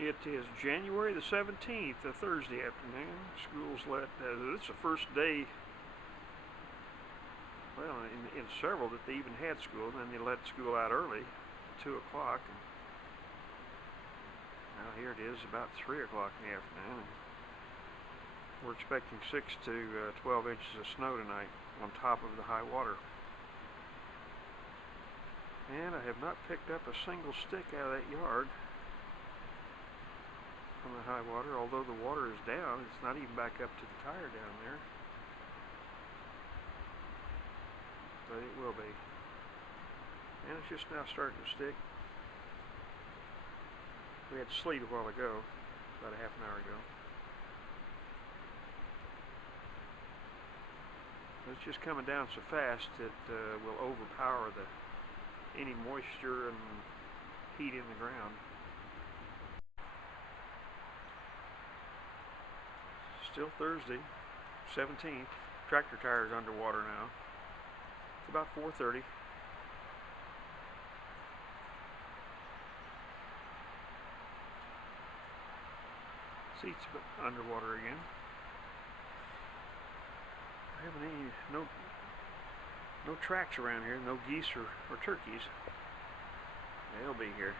It is January the 17th, a Thursday afternoon. School's let, it's the first day, well, in several that they even had school. Then they let school out early, 2 o'clock. Now here it is, about 3 o'clock in the afternoon. We're expecting 6 to 12 inches of snow tonight on top of the high water. And I have not picked up a single stick out of that yard from the high water, although the water is down. It's not even back up to the tire down there, but it will be. And it's just now starting to stick. We had sleet a while ago, about a half an hour ago. It's just coming down so fast it will overpower any moisture and heat in the ground. Still Thursday, 17th. Tractor tire is underwater now. It's about 4:30. Seats underwater again. I haven't no tracks around here, no geese or turkeys. They'll be here.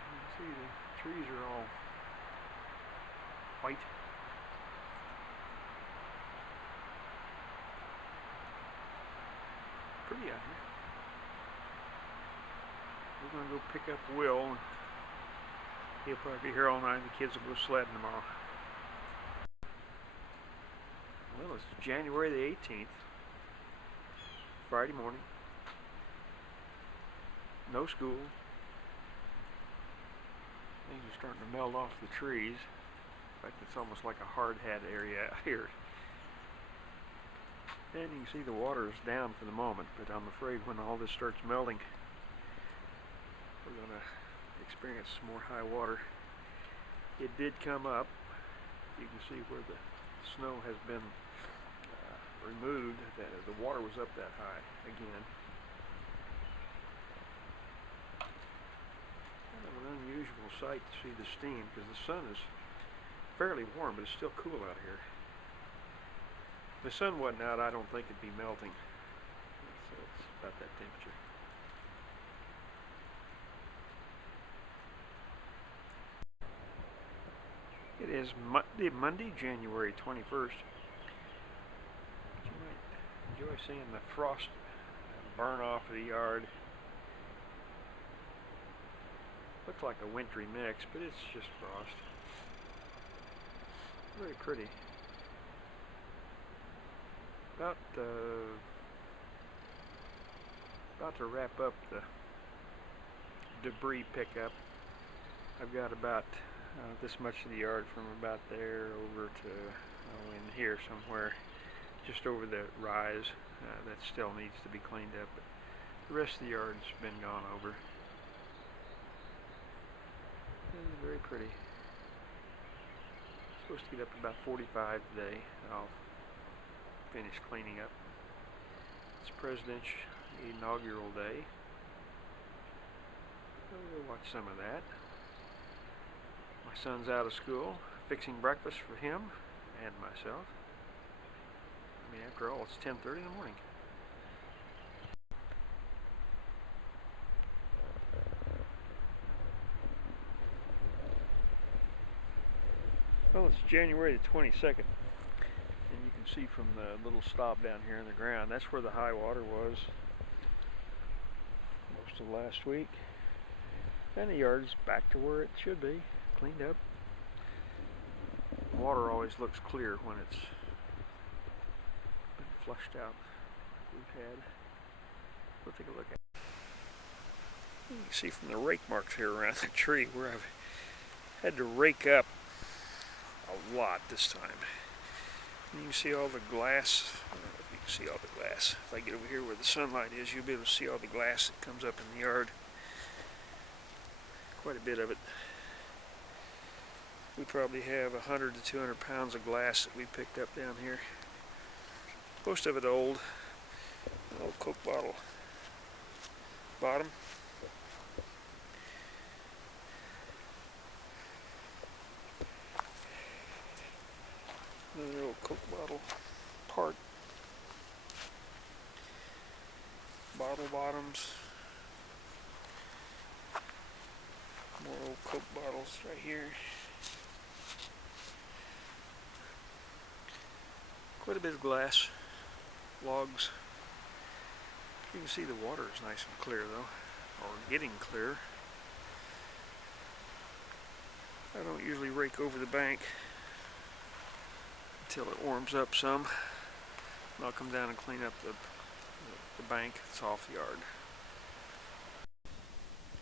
You can see the trees are all white. Pretty out here. We're going to go pick up Will. He'll probably be here all night. The kids will go sledding tomorrow. Well, it's January the 18th, Friday morning. No school. Things are starting to melt off the trees. In fact, it's almost like a hard hat area out here. And you can see the water is down for the moment, but I'm afraid when all this starts melting, we're going to experience some more high water. It did come up. You can see where the snow has been removed. The water was up that high again. Kind of an unusual sight to see the steam, because the sun is fairly warm, but it's still cool out here. If the sun wasn't out, I don't think it'd be melting. So it's about that temperature. It is Monday, January 21st. You might enjoy seeing the frost burn off of the yard. Looks like a wintry mix, but it's just frost. Very pretty. About to wrap up the debris pickup. I've got about this much of the yard from about there over to in here somewhere, just over the rise. That still needs to be cleaned up, but the rest of the yard's been gone over. Very pretty. Supposed to get up to about 45 today. I'll finish cleaning up. It's President's inaugural day. We'll watch some of that. My son's out of school, fixing breakfast for him and myself. I mean, after all, it's 10:30 in the morning. Well, it's January the 22nd, and you can see from the little stop down here in the ground, that's where the high water was most of last week. And the yard's back to where it should be, cleaned up. Water always looks clear when it's been flushed out like we've had. We'll take a look at it. You can see from the rake marks here around the tree where I've had to rake up a lot this time. And you can see all the glass. I don't know if you can see all the glass. If I get over here where the sunlight is, you'll be able to see all the glass that comes up in the yard. Quite a bit of it. We probably have 100 to 200 pounds of glass that we picked up down here. Most of it old. An old Coke bottle bottom. apple bottoms. More old Coke bottles right here. Quite a bit of glass, logs. You can see the water is nice and clear though, or getting clear. I don't usually rake over the bank until it warms up some. I'll come down and clean up the bank that's off the yard.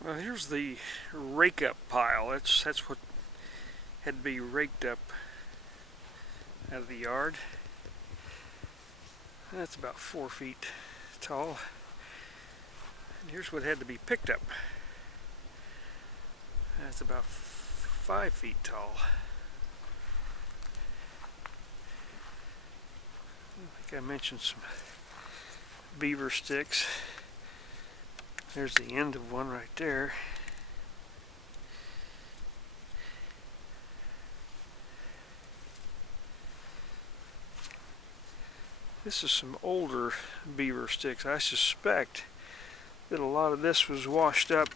Well, here's the rake up pile. That's what had to be raked up out of the yard. That's about 4 feet tall. And here's what had to be picked up. That's about 5 feet tall. I think I mentioned some beaver sticks. There's the end of one right there. This is some older beaver sticks. I suspect that a lot of this was washed up.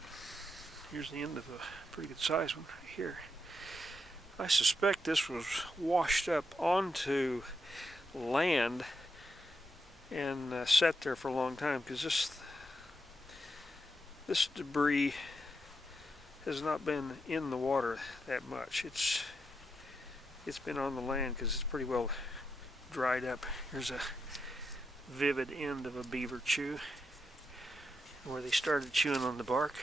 Here's the end of a pretty good sized one right here. I suspect this was washed up onto land and sat there for a long time, because this debris has not been in the water that much. It's been on the land because it's pretty well dried up. Here's a vivid end of a beaver chew where they started chewing on the bark.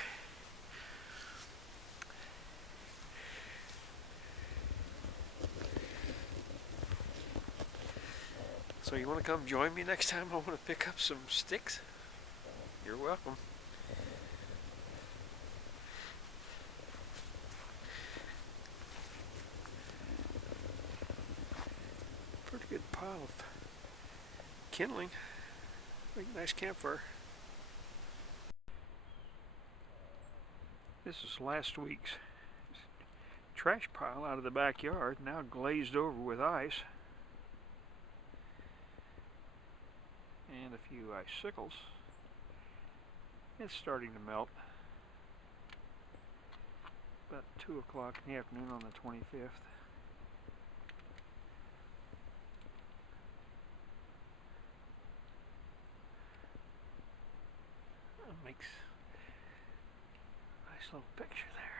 So you want to come join me next time I want to pick up some sticks? You're welcome. Pretty good pile of kindling. Make a nice campfire. This is last week's trash pile out of the backyard, now glazed over with ice. And a few icicles. It's starting to melt. About 2 o'clock in the afternoon on the 25th. Makes a nice little picture there.